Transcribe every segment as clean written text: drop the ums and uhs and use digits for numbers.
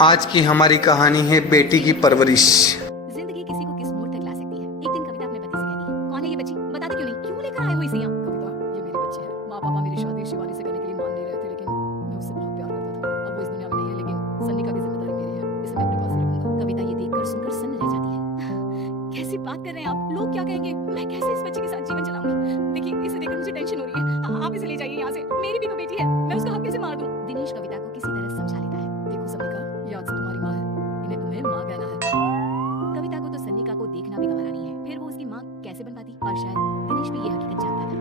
आज की हमारी कहानी है बेटी की परवरिश। जिंदगी किसी को किस मोड़ तक ला सकती है। एक दिन कविता अपने पति से कहती है, कौन है ये बच्ची, बताते क्यों नहीं, क्यों लेकर आए हो इसे यहाँ? कविता, ये मेरी बच्ची है। माँ पापा मेरी शादी शिवानी से करने के लिए मान नहीं रहे थे, लेकिन मैं उससे बहुत प्यार करता था। अब वो इस दुनिया में नहीं है, लेकिन सन्निका की जिम्मेदारी मेरी है, इसे मैं अपने पास ही रखूंगा। कविता ये देखकर सुनकर सन्न रह जाती है। कैसी बात कर रहे हैं आप, लोग क्या कहेंगे, मैं कैसे इस बच्चे के साथ जीवन चलाऊंगी? देखिए, इसे देखकर मुझे टेंशन हो रही है। आप इसे ले जाइए यहाँ से, मेरी भी तो बेटी है, मैं उसका हक कैसे मार दूं? दिनेश कविता को किसी तरह समझा लेता है। देखो सन्निका, ये आज से तुम्हारी माँ है, इन्हें तुम्हें माँ कहना है। कविता को तो सन्निका को देखना भी गवारा नहीं है, फिर वो उसकी माँ कैसे बन पाती? और शायद दिनेश भी ये हकीकत जानता था।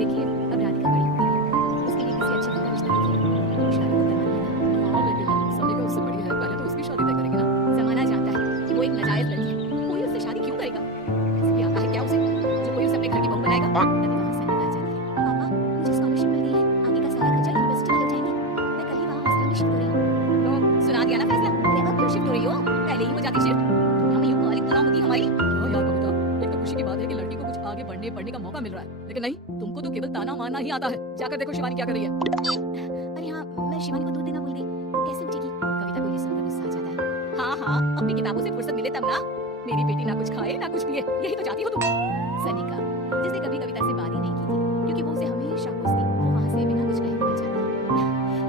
देखिए, अब राधिका बड़ी हो गई है, उसके लिए किसी अच्छे घर का रिश्ता देखिए, शादी तो करवानी है ना। हाँ, लेकिन सन्निका उससे बड़ी है, पहले तो उसकी शादी तय करेंगे ना। जमाना जानता है कि वो एक नाजायज लड़की है, कोई उससे शादी क्यों करेगा? ऐसे भी आता है क्या उसे, जो कोई उसे अपने घर की बहू बनाएगा? तभी वहाँ सन्निका आ जाती है। पापा, मुझे स्कॉलरशिप मिल गई है, आगे का सारा खर्चा यूनिवर्सिटी वाले उठाएंगे। मैं कल ही वहाँ हॉस्टल में शिफ्ट हो रही हूँ। तो सुना दिया ना फैसला? अरे अब क्यों शिफ्ट हो रही हो, पहले ही हो जाती शिफ्ट, हमें यूं कॉलिंग तो ना होती हमारी। हाँ यार कविता, एक तो खुशी की बात है कि लड़की को कुछ आगे पढ़ने का मौका मिल रहा है, लेकिन नहीं, तुमको तो केवल ताना मारना ही आता है। जाकर देखो शिवानी क्या कर रही है। अरे हाँ, मैं शिवानी को दूध देना भूल गई, वो कैसे उठेगी? कविता को ये सुनकर गुस्सा आ जाता है। हाँ हाँ, अपनी किताबों से फुर्सत मिले तब ना। मेरी बेटी ना कुछ खाए ना कुछ पिए, यही तो चाहती हो तुम। सनिका, जिसने कभी कविता से बात ही नहीं की थी, क्योंकि वो उसे हमेशा पूछती, वो वहाँ से बिना कुछ कहे निकल जाती।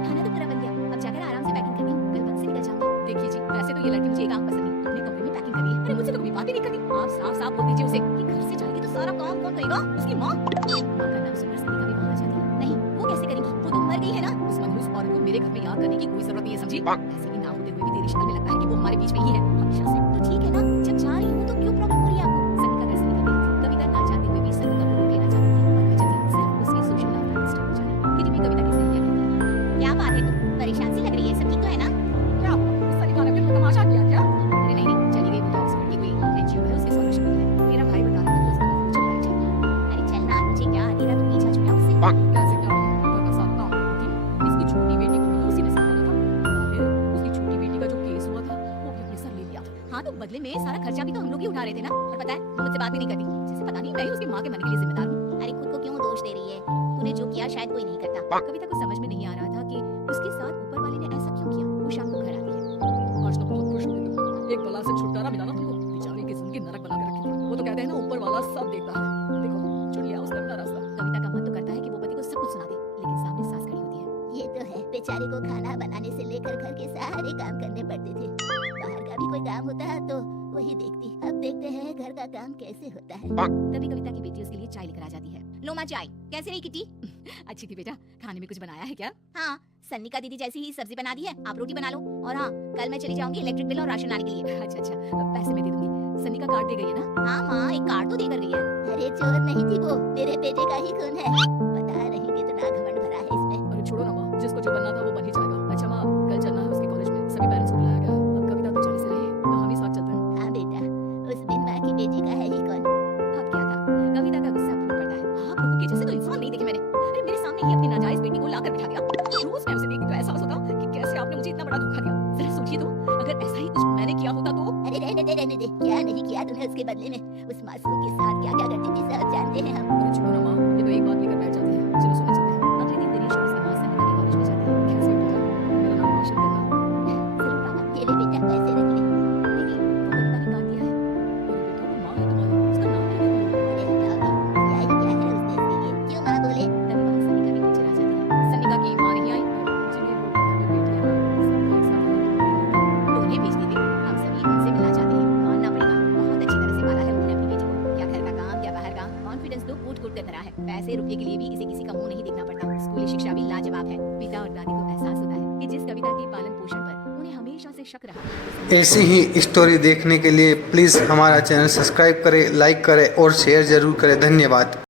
खाना तो पूरा बन गया, अब जाकर आराम से पैकिंग करती हूँ, कल बंद से निकल जाऊंगी। देखिए जी, वैसे तो ये लड़की मुझे एक आंख पसंद नहीं, अपने कमरे में पैकिंग कर रही है। अरे मुझसे तो कभी बात ही नहीं करती। आप साफ साफ बोल दीजिए उसे कि घर से जाएगी तो सारा काम कौन करेगा? उसकी माँ। माँ का नाम सुनकर सनिका भी वहाँ आ जाती है। नहीं, वो कैसे करेगी, वो तो मर गई है ना। उस मनहूस औरत को मेरे घर में यहाँ करने की कोई जरूरत नहीं है, समझी? ऐसे भी ना होते हुए भी तेरी शक्ल में लगता है कि वो हमारे बीच में ही है हमेशा से। तो ठीक है ना, जब जा रही हूँ तो क्यों प्रॉब्लम हो रही है आपको? सनिका घर से निकल गई थी। कविता ना चाहते हुए भी सनिका को रोक लेना चाहती थी, और वजह थी सिर्फ उसकी सोशल लाइफ में डिस्टर्ब हो जाना। कि तुम्हें कविता की सही है। क्या बात है, तुम परेशान सी लग रही है, सब ठीक तो है ना? क्या सनिका ने फिर तमाशा किया क्या? अरे नहीं, चली गई, वो तो ऑक्सफोर्ड की कोई एनजीओ है, उसकी स्कॉलरशिप मिली है। मेरा भाई बता रहा था कि उसका फ्यूचर ब्राइट है। अरे चलना, मुझे क्या तेरा तो पीछा छुड़ा उससे। कैसे क्या, घर का सारा काम करती थी, इसकी छोटी बेटी को भी तो उसी ने संभाला था। फिर उसकी छोटी बेटी का जो केस हुआ था, वो भी अपने सर ले लिया था। हाँ, तो बदले में सारा खर्चा भी तो हम लोग ही उठा रहे थे ना। और पता है, वो मुझसे बात भी नहीं करती, जैसे पता नहीं मैं ही उसकी माँ के मरने के लिए जिम्मेदार हूँ। अरे खुद को क्यों दोष दे रही है, तूने जो किया शायद कोई नहीं करता। कविता को समझ में नहीं आ रहा था कि उसके साथ ऊपर वाले ने ऐसा क्यों किया। वो शाम को घर आ गई है। आज तो बहुत खुश हो गई तुम, एक बला से छुटकारा मिला ना तुमको। बेचारी की जिंदगी नरक बना के रखी थी। वो तो कहते हैं ना, ऊपर वाला सब देखता है। देखो, चुन लिया उसने अपना रास्ता। कविता का मन तो करता है कि वो पति को सब कुछ सुना दे, लेकिन सामने सास खड़ी होती है। ये तो है, बेचारे को खाना बनाने से लेकर घर के सारे काम करने पड़ते थे। बाहर का भी कोई काम होता है तो वही देखती। अब देखते हैं घर का काम कैसे होता है। तभी कविता की बेटी उसके लिए चाय लेकर आ जाती है। लो माँ चाय, कैसे रही किटी? अच्छी थी बेटा, खाने में कुछ बनाया है क्या? हाँ, सन्निका दीदी जैसी ही सब्जी बना दी है, आप रोटी बना लो। और हाँ, कल मैं चली जाऊंगी इलेक्ट्रिक बिल और राशन लाने के लिए। अच्छा, पैसे मैं दे दूंगी। सन्निका कार्ड दे गई है ना? हाँ माँ, एक कार्ड तो देकर गई है। अरे चोर नहीं थी वो, मेरे बेटे का ही खून है। बता रही कितना घमंड भरा है इसमें। अरे छोड़ो ना माँ, जिसको जो बनना था वो बन ही जाएगा। अच्छा माँ, कल चलना है उसके कॉलेज में, सभी पेरेंट्स को बुलाया गया। अब कविता तो जाने से रही, तो हम ही साथ चलते हैं। हाँ बेटा, उस दिन माँ की बेटी का है ही कौन। अब क्या था, कविता का गुस्सा फूट पड़ता है। हाँ, प्रभु के जैसे तो इंसान नहीं देखे मैंने। अरे मेरे सामने ही अपनी नाजायज बेटी को लाकर बिठा दिया। रोज मैं उसे देखती तो एहसास होता कि कैसे आपने मुझे इतना बड़ा धोखा दिया। जरा सोचिए तो, अगर ऐसा ही कुछ मैंने किया होता तो। अरे रहने दे, क्या नहीं किया तूने उसके बदले में। उस मासूम के साथ क्या क्या करती थी सब जानते हैं हम। अरे छोड़ो ना माँ, ये तो एक बात लेकर बैठ जाते हैं। चलो सोने चलते हैं। अगले दिन दिनेश और उसकी माँ सन्निका के कॉलेज में जाते हैं। कैसे हो बेटा, मेरा नाम रोशन करना। जरूर पापा, ये ले बेटा, पैसे रख ले। नहीं, वो कविता ने काट दिया है। अरे बेटा, वो माँ है तुम्हारी, उसका नाम क्या है? अरे हटाओ, क्या ही क्या है उसने इसके लिए, क्यों माँ बोले? तभी वहाँ सन्निका भी पीछे आ जाती है। सन्निका की माँ नहीं आई, जिन्हें वो घर में बेटी है ना, सबका एक साथ तो उन्हें भेज दी थी। हम सभी उनसे मिलना चाहते हैं, मानना पड़ेगा, बहुत अच्छी तरह से पाला है उन्होंने अपनी बेटी को। क्या घर का काम, क्या बाहर का, कॉन्फिडेंस तो कूट कूट कर भरा है। पैसे रुपए के लिए भी इसे किसी का मुंह नहीं देखना पड़ता। स्कूली शिक्षा भी लाजवाब है। पिता और दादी को एहसास होता है कि जिस कविता के पालन पोषण पर उन्हें हमेशा से शक रहा। ऐसी ही स्टोरी देखने के लिए प्लीज़ हमारा चैनल सब्सक्राइब करें, लाइक करें और शेयर ज़रूर करें। धन्यवाद।